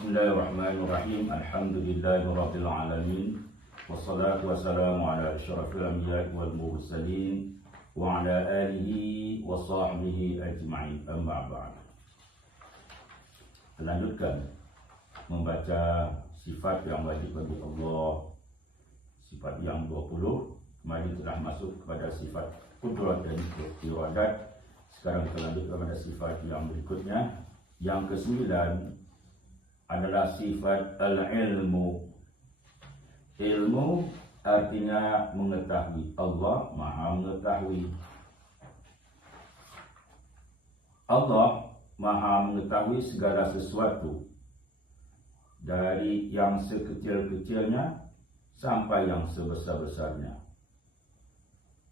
Bismillahirrahmanirrahim. Alhamdulillahirabbil alamin. Wassalatu wassalamu ala asyrafil anbiya'i wal mursalin wa ala alihi wa sahbihi ajma'in. Amma ba'd. Lanjutkan membaca sifat yang wajib bagi Allah. Sifat yang 20 kemarin telah masuk kepada sifat qudrat dan iradat. Sekarang kita lanjutkan kepada sifat yang berikutnya. Yang ke-9 adalah sifat al-ilmu. Ilmu artinya mengetahui. Allah Maha mengetahui. Allah Maha mengetahui segala sesuatu, dari yang sekecil-kecilnya sampai yang sebesar-besarnya.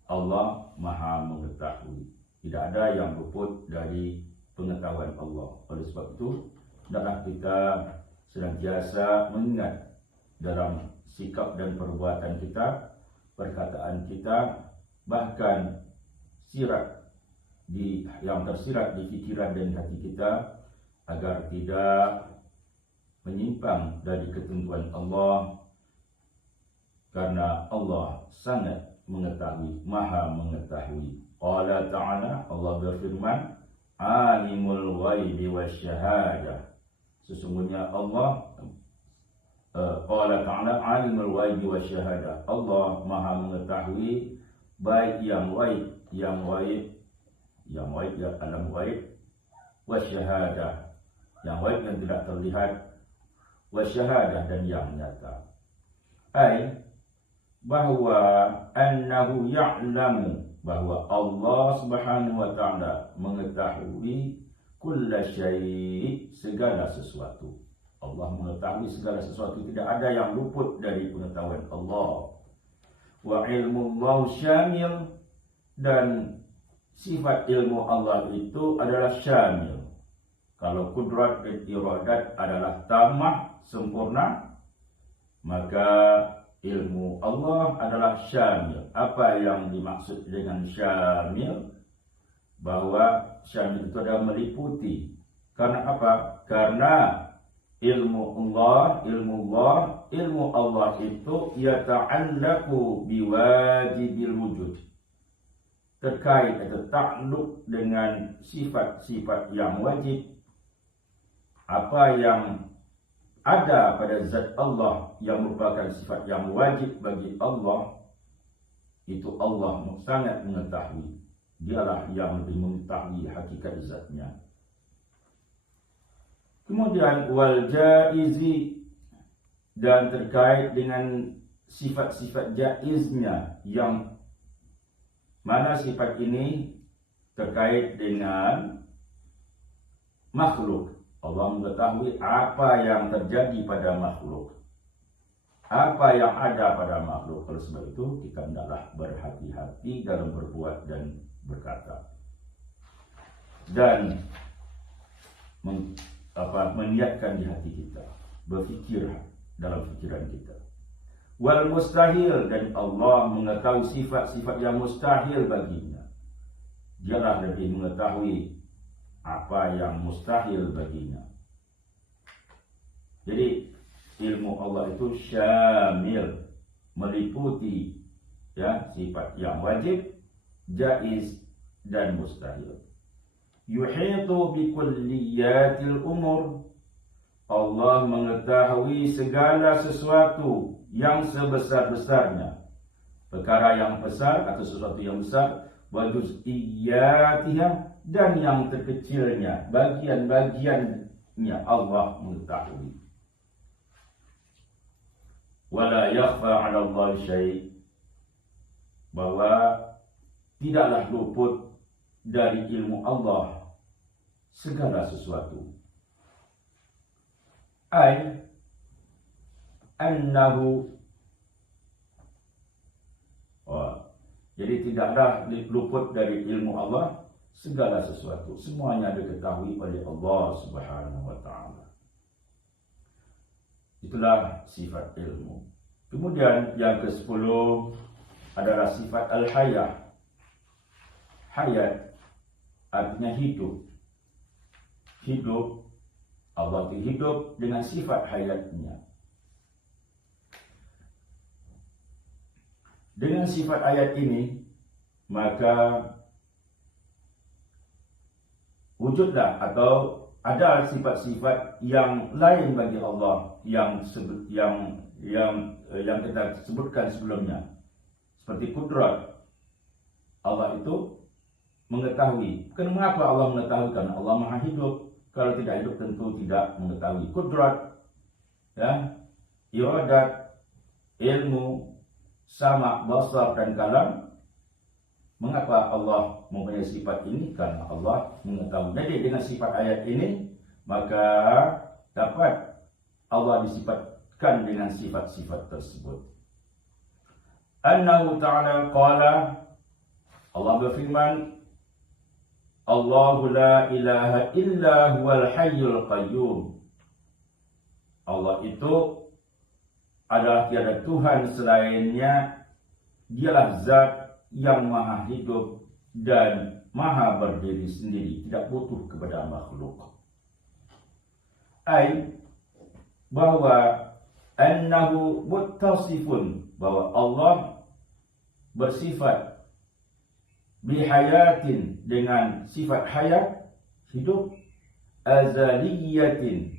Allah Maha mengetahui. Tidak ada yang luput dari pengetahuan Allah. Oleh sebab itu, hendaklah kita senantiasa mengingat dalam sikap dan perbuatan kita, perkataan kita, bahkan yang tersirat di fikiran dan hati kita, agar tidak menyimpang dari ketentuan Allah, karena Allah sangat mengetahui, Maha mengetahui. Qala ta'ala, Allah berfirman, Alimul ghaibi wasyahadah. Sesungguhnya Allah Qala ta'ala alimul ghaibi wasyahadah. Allah Maha mengetahui baik yang ghaib, yang alam ghaib, wasyahadah, yang ghaib yang tidak terlihat, wasyahadah dan yang nyata. Bahwa annahu ya'lamu, bahwa Allah Subhanahu wa ta'ala mengetahui kulla syai', segala sesuatu. Allah mengetahui segala sesuatu, tidak ada yang luput dari pengetahuan Allah. Wa ilmu Allah syamil, dan sifat ilmu Allah itu adalah syamil. Kalau kudrat dan iradat adalah tamah, sempurna, maka ilmu Allah adalah syamil. Apa yang dimaksud dengan syamil? Bahwa syamil itu adalah meliputi. Karena apa? Karena ilmu Allah itu yata'allaqu biwajibil wujud, terkait atau takluk dengan sifat-sifat yang wajib. Apa yang ada pada zat Allah yang merupakan sifat yang wajib bagi Allah, itu Allah sangat mengetahui. Dialah yang lebih mengetahui hakikat zatnya. Kemudian wal jaizi, dan terkait dengan sifat-sifat jaiznya, yang mana sifat ini terkait dengan makhluk. Allah mengetahui apa yang terjadi pada makhluk, apa yang ada pada makhluk. Oleh sebab itu, kita hendaklah berhati-hati dalam berbuat dan berkata, dan meniatkan di hati kita, berfikir dalam fikiran kita. Wal mustahil, dan Allah mengetahui sifat-sifat yang mustahil baginya. Dialah lebih mengetahui apa yang mustahil baginya. Jadi ilmu Allah itu syamil, meliputi sifat yang wajib, jaiz dan mustahil. Yuhitu bikulliyatil umur, Allah mengetahui segala sesuatu yang sebesar-besarnya, perkara yang besar atau sesuatu yang besar, wa juz'iyatiha, dan yang terkecilnya, bagian-bagiannya Allah mengetahui. Wala yakhfa 'ala Allah syai', bahwa tidaklah luput dari ilmu Allah segala sesuatu. Jadi tidaklah luput dari ilmu Allah segala sesuatu. Semuanya diketahui oleh Allah Subhanahu wa ta'ala. Itulah sifat ilmu. Kemudian yang ke-10 adalah sifat al-hayah. Hayat artinya hidup. Hidup Allah itu hidup dengan sifat hayatnya. Dengan sifat ayat ini, maka wujudlah atau ada sifat-sifat yang lain bagi Allah yang kita sebutkan sebelumnya. Seperti kudrat. Allah itu mengetahui. Kenapa Allah mengetahui? Karena Allah Maha Hidup. Kalau tidak hidup tentu tidak mengetahui. Kudrat, ya, iradat, ilmu, sama, basar dan kalam. Mengapa Allah mempunyai sifat ini? Karena Allah mengetahui. Jadi dengan sifat ayat ini, maka dapat Allah disifatkan dengan sifat-sifat tersebut. Annahu ta'ala qala, Allah berfirman, Allahu la ilaha illa huwal hayyul qayyum. Allah itu adalah tiada Tuhan selainnya. Dialah zat yang maha hidup dan maha berdiri sendiri, tidak butuh kepada makhluk. Bahwa annahu muttasifun, bahwa Allah bersifat bihayatin, dengan sifat hayat, hidup, azaliyatin,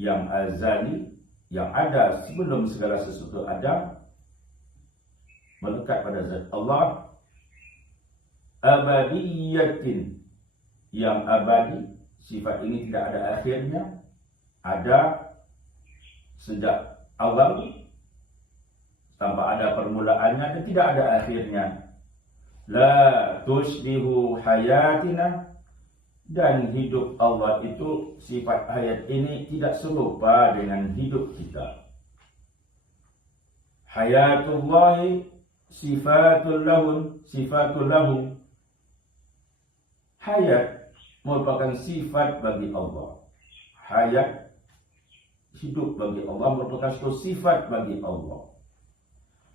yang azali, yang ada sebelum segala sesuatu ada, melekat pada zat Allah, abadiyatin, yang abadi, sifat ini tidak ada akhirnya, ada sejak awal tanpa ada permulaannya dan tidak ada akhirnya. La tushbihu hayatina, dan hidup Allah itu, sifat hayat ini tidak serupa dengan hidup kita. Hayatullahi sifatul lahu. Hayat merupakan sifat bagi Allah. Hayat, hidup bagi Allah, merupakan suatu sifat bagi Allah.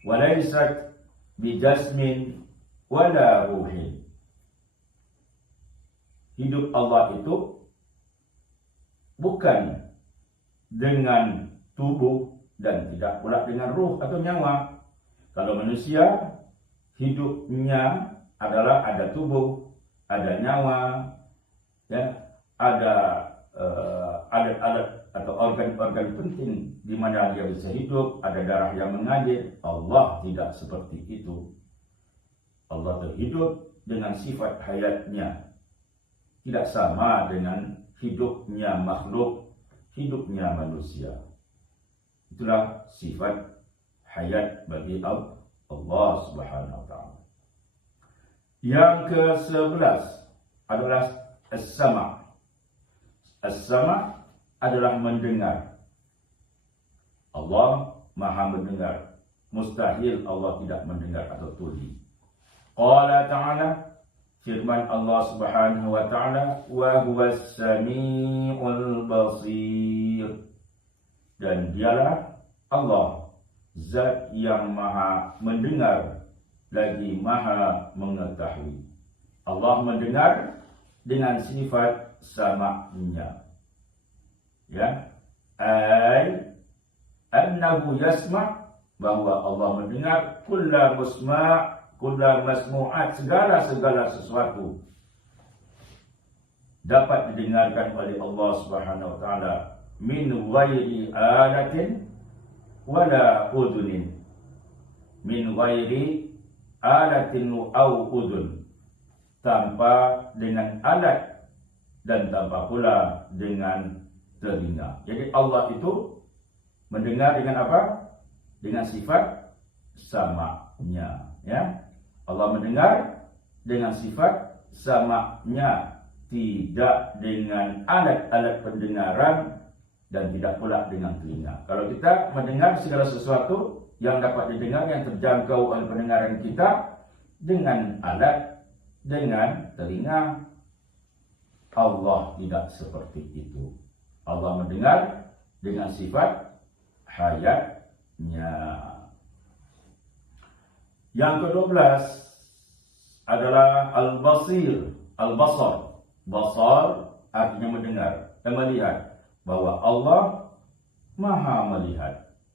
Walaysat bijasmin wala ruhin. Hidup Allah itu bukan dengan tubuh dan tidak pula dengan ruh atau nyawa. Kalau manusia, hidupnya adalah ada tubuh, ada nyawa, ya, ada alat-alat atau organ-organ penting di mana dia bisa hidup, ada darah yang mengalir. Allah tidak seperti itu. Allah terhidup dengan sifat hayatnya, tidak sama dengan hidupnya makhluk, hidupnya manusia. Itulah sifat hayat bagi Allah Subhanahu wa ta'ala. Yang ke-11 adalah as-sama'. As-sama' adalah mendengar. Allah Maha mendengar. Mustahil Allah tidak mendengar atau tuli. Qala ta'ala, firman Allah Subhanahu wa ta'ala, wa huwas sami'ul basir. Dan dialah Allah, zat yang maha mendengar lagi maha mengetahui. Allah mendengar dengan sifat sama-nya. Ya, annahu yasma', bahwa Allah mendengar kulla musma', kulla masmu'at, segala sesuatu dapat didengarkan oleh Allah Subhanahu wa ta'ala, min ghairi alatin wala udunin, min ghairi alatin au udun, tanpa dengan alat dan tanpa pula dengan telinga. Jadi Allah itu mendengar dengan apa? Dengan sifat sama-nya, ya. Allah mendengar dengan sifat sama-nya, tidak dengan alat-alat pendengaran dan tidak pula dengan telinga. Kalau kita mendengar segala sesuatu yang dapat didengar, yang terjangkau oleh pendengaran kita, dengan alat, dengan telinga, Allah tidak seperti itu. Allah mendengar dengan sifat hayatnya. Yang ke-12 adalah al-basir, al-basar. Basar artinya mendengar dan melihat. bahwa Allah Maha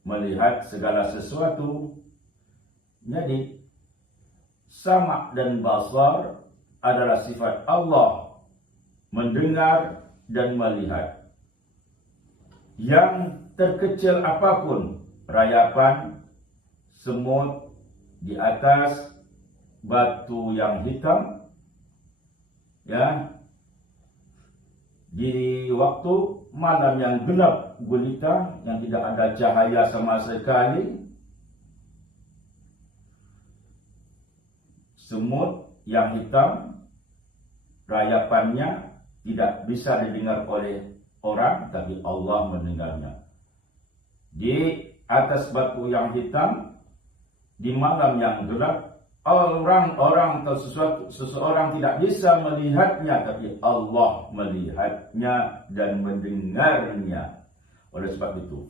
melihat segala sesuatu. Jadi sama dan basar adalah sifat Allah, mendengar dan melihat. Yang terkecil apapun, rayapan semut di atas batu yang hitam, ya, di waktu malam yang gelap gulita, yang tidak ada cahaya sama sekali, semut yang hitam, rayapannya tidak bisa didengar oleh orang, tapi Allah mendengarnya. Di atas batu yang hitam, di malam yang gelap, orang-orang atau seseorang tidak bisa melihatnya, tapi Allah melihatnya dan mendengarnya. Oleh sebab itu,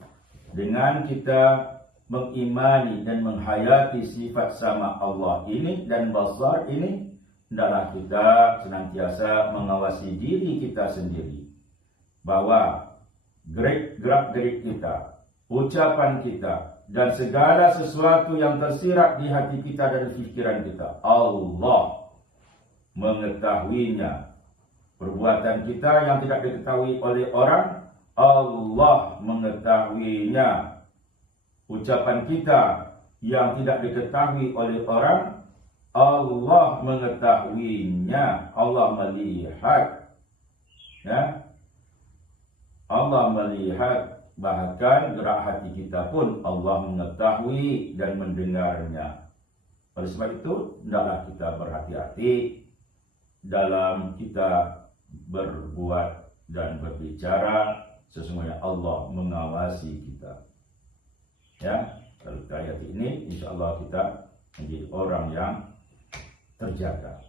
dengan kita mengimani dan menghayati sifat sama Allah ini dan basar ini, hendaklah kita senantiasa mengawasi diri kita sendiri, bahwa gerak-gerik kita, ucapan kita, dan segala sesuatu yang tersirat di hati kita dan pikiran kita, Allah mengetahuinya. Perbuatan kita yang tidak diketahui oleh orang, Allah mengetahuinya. Ucapan kita yang tidak diketahui oleh orang, Allah mengetahuinya. Allah melihat, ya, Allah melihat. Bahkan gerak hati kita pun Allah mengetahui dan mendengarnya. Oleh sebab itu, hendaklah kita berhati-hati dalam kita berbuat dan berbicara. Sesungguhnya Allah mengawasi kita. Ya, kalau kita ayat ini, insya Allah kita menjadi orang yang terjaga.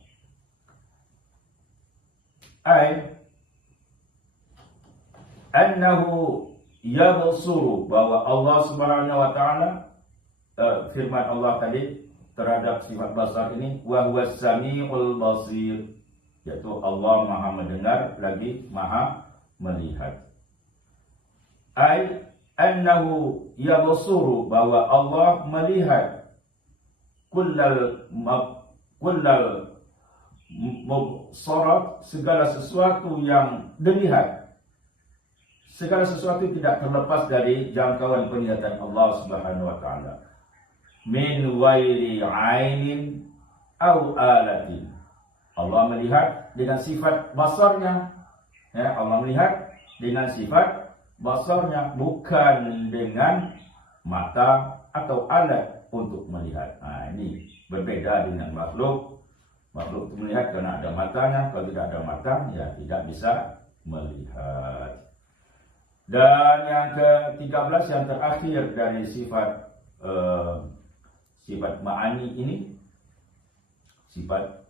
Annahu yabsuru, bahwa Allah Subhanahu wa taala, firman Allah tadi terhadap sifat basar ini, wa huwas samiul basir, yaitu Allah Maha mendengar lagi Maha melihat. Annahu yabsuru, bahwa Allah melihat kullal mubsarat, segala sesuatu yang dilihat. Segala sesuatu tidak terlepas dari jangkauan penglihatan Allah Subhanahu wa taala. Min wairi ainin au alatin. Allah melihat dengan sifat basarnya. Ya, Allah melihat dengan sifat basarnya, bukan dengan mata atau alat untuk melihat. Nah, ini berbeda dengan makhluk. Makhluk itu melihat karena ada matanya. Kalau tidak ada mata, ya tidak bisa melihat. Dan yang ke-13, yang terakhir dari sifat ma'ani ini, sifat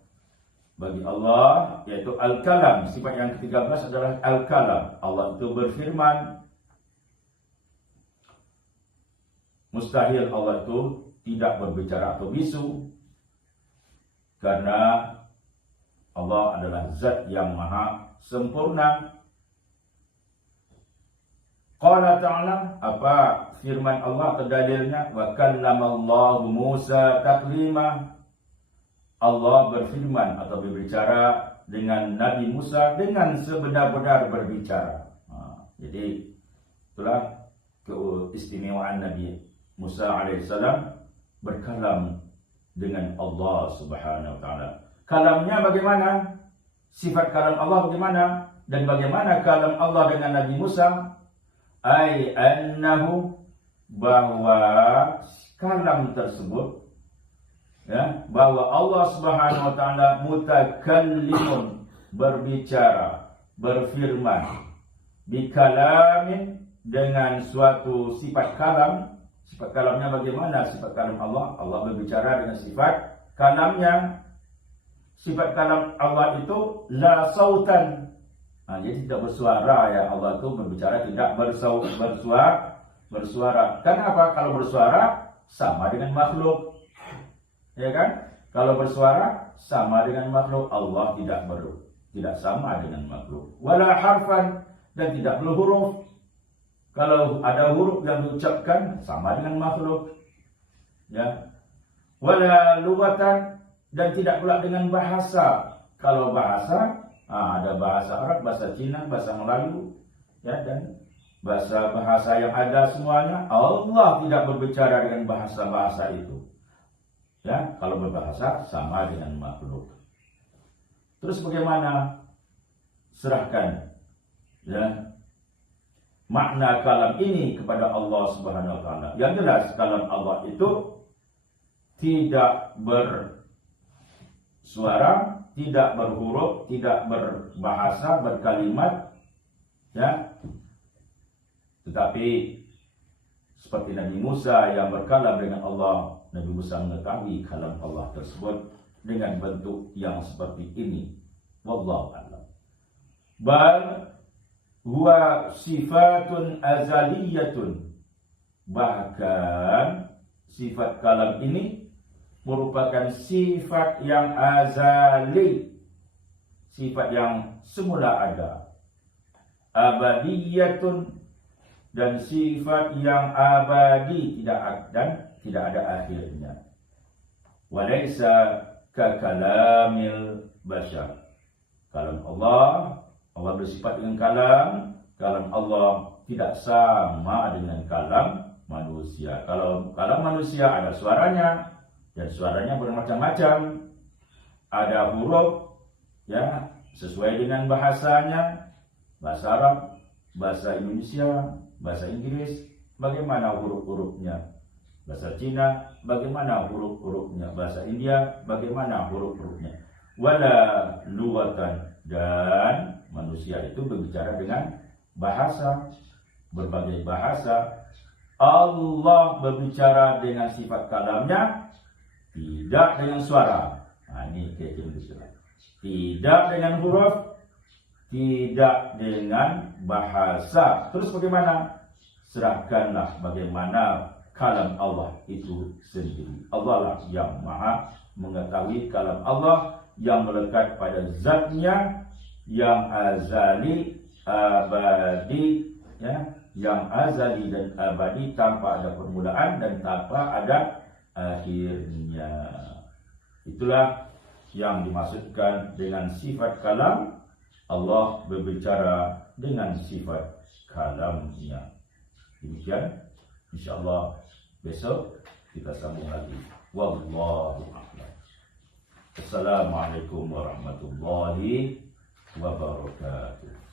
bagi Allah, yaitu al-kalam. Sifat yang ke-13 adalah al-kalam. Allah itu berfirman. Mustahil Allah itu tidak berbicara atau bisu, karena Allah adalah zat yang maha sempurna. Qala ta'ala, apa firman Allah terdalilnya? Wa kallamallahu Musa taklima. Allah berfirman atau berbicara dengan Nabi Musa dengan sebenar-benar berbicara. Jadi itulah keistimewaan Nabi Musa alaihissalam berkalam dengan Allah Subhanahu wa taala. Kalamnya bagaimana? Sifat kalam Allah bagaimana? Dan bagaimana kalam Allah dengan Nabi Musa? Annahu, bahwa kalam tersebut, ya, bahwa Allah Subhanahu wa taala mutakallimun, berbicara, berfirman, bikalamin, dengan suatu sifat kalam. Sifat kalamnya bagaimana? Sifat kalam Allah, Allah berbicara dengan sifat kalamnya. Sifat kalam Allah itu la sautan. Jadi tidak bersuara, ya. Allah itu berbicara tidak bersuara. Kenapa? Kalau bersuara sama dengan makhluk, ya kan? Kalau bersuara sama dengan makhluk. Allah tidak sama dengan makhluk. Wala harfan, dan tidak berhuruf. Kalau ada huruf yang diucapkan sama dengan makhluk. Ya. Wala lughatan, dan tidak pula dengan bahasa. Kalau bahasa, ada bahasa Arab, bahasa Cina, bahasa Melayu, ya, dan bahasa-bahasa yang ada semuanya. Allah tidak berbicara dengan bahasa-bahasa itu. Ya, kalau berbahasa sama dengan makhluk. Terus bagaimana? Serahkan, ya, makna kalam ini kepada Allah Subhanahu wa taala. Yang jelas kalam Allah itu tidak bersuara, tidak berhuruf, tidak berbahasa, berkalimat, ya. Tetapi seperti Nabi Musa yang berkalam dengan Allah, Nabi Musa mengetahui kalam Allah tersebut dengan bentuk yang seperti ini. Wallahu a'lam. Bal huwa sifatun azaliyatun. Bahkan sifat kalam ini merupakan sifat yang azali, sifat yang semula ada. Abadiyatun, dan sifat yang abadi, tidak ada akhirnya. Walaysa ka kalamil bashar. Kalam Allah bersifat dengan kalam Allah tidak sama dengan kalam manusia. Kalau kalam manusia ada suaranya, dan suaranya bermacam-macam. Ada huruf, ya, sesuai dengan bahasanya, bahasa Arab, bahasa Indonesia, bahasa Inggris, bagaimana huruf-hurufnya. Bahasa Cina, bagaimana huruf-hurufnya. Bahasa India, bagaimana huruf-hurufnya. Wala lughatan, dan manusia itu berbicara dengan bahasa, berbagai bahasa. Allah berbicara dengan sifat kalamnya, tidak dengan suara. Ini kesimpulan. Tidak dengan huruf, tidak dengan bahasa. Terus bagaimana? Serahkanlah bagaimana kalam Allah itu sendiri. Allah lah yang maha mengetahui kalam Allah yang melekat pada zatnya, yang azali, abadi, ya, yang azali dan abadi, tanpa ada permulaan dan tanpa ada akhirnya. Itulah yang dimaksudkan dengan sifat kalam. Allah berbicara dengan sifat kalamnya. Demikian, insyaallah besok kita sambung lagi. Wallahu a'lam. Assalamualaikum warahmatullahi wabarakatuh.